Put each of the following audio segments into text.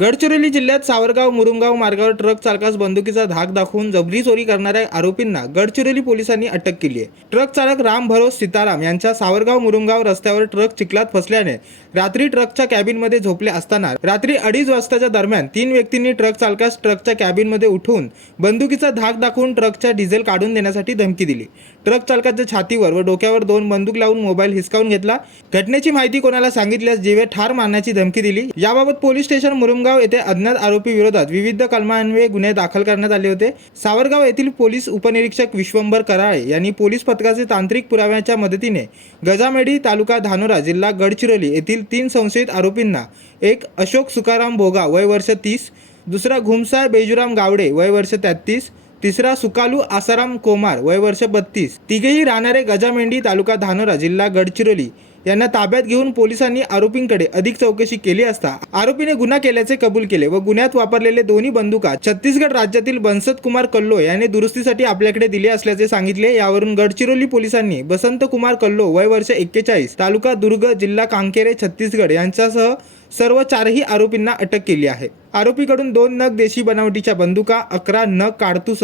गडचिरोली जिल्ह्यात सावरगाव मुरुमगाव मार्गावर ट्रक चालकास बंदुकीचा धाक दाखवून जबरी चोरी करणाऱ्या आरोपींना गडचिरोली पोलिसांनी अटक केली आहे. ट्रक चालक राम भरोस सीताराम यांच्या सावरगाव मुरुमगाव रस्त्यावर ट्रक चिखलात फसल्याने रात्री ट्रकच्या कॅबिनमध्ये झोपले असताना रात्री अडीच वाजताच्या दरम्यान तीन व्यक्तींनी ट्रक चालकास ट्रकच्या कॅबिनमध्ये उठवून बंदुकीचा धाक दाखवून ट्रकच्या डिझेल काढून देण्यासाठी धमकी दिली. ट्रक चालकाच्या छातीवर व डोक्यावर दोन बंदूक लावून मोबाईल हिसकावून घेतला. घटनेची माहिती कोणाला सांगितल्यास जीवे ठार मारण्याची धमकी दिली. याबाबत पोलीस स्टेशन मुरुमगाव येथे अज्ञात आरोपी विरोधात विविध कलमान्वये गुन्हे दाखल करण्यात आले होते. सावरगाव येथील पोलीस उपनिरीक्षक विश्वंभर कराळे यांनी पोलीस पथकाचे तांत्रिक पुराव्याच्या मदतीने गजामेडी तालुका धानोरा जिल्हा गडचिरोली येथील तीन संशयित आरोपींना एक अशोक सुकाराम भोगा वय वर्ष तीस दुसरा घुमसाय बेजुराम गावडे वय वर्ष तेहतीस तिसरा सुकालू आसाराम कोमार वय वर्ष बत्तीस. तिघेही राहणारे गजामेंढी तालुका धानोरा जिल्हा गडचिरोली यांना ताब्यात घेऊन पोलिसांनी आरोपींकडे अधिक चौकशी केली असता आरोपीने गुन्हा केल्याचे कबूल केले व गुन्ह्यात वापरलेले दोन्ही बंदुका छत्तीसगड राज्यातील बन्सत कुमार कल्लो यांनी दुरुस्तीसाठी आपल्याकडे दिले असल्याचे सांगितले. यावरून गडचिरोली पोलिसांनी बसंत कुमार कल्लो वय वर्ष एक्केचाळीस तालुका दुर्ग जिल्हा कांकेरे छत्तीसगड यांच्यासह सर्व चारही आरोपींना अटक केली आहे. आरोपीकडून दोन नग देशी बनावटीच्या बंदुका अकरा नग काडतुस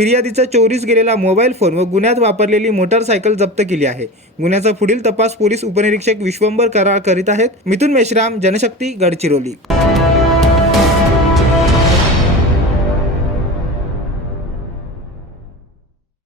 फिर्यादीचा चोरीस गेलेला मोबाईल फोन व गुन्ह्यात वापरलेली मोटारसायकल जप्त केली आहे. गुन्ह्याचा पुढील तपास पोलीस उपनिरीक्षक विश्वंभर करार करीत आहेत. मिथुन मेश्राम जनशक्ती गडचिरोली.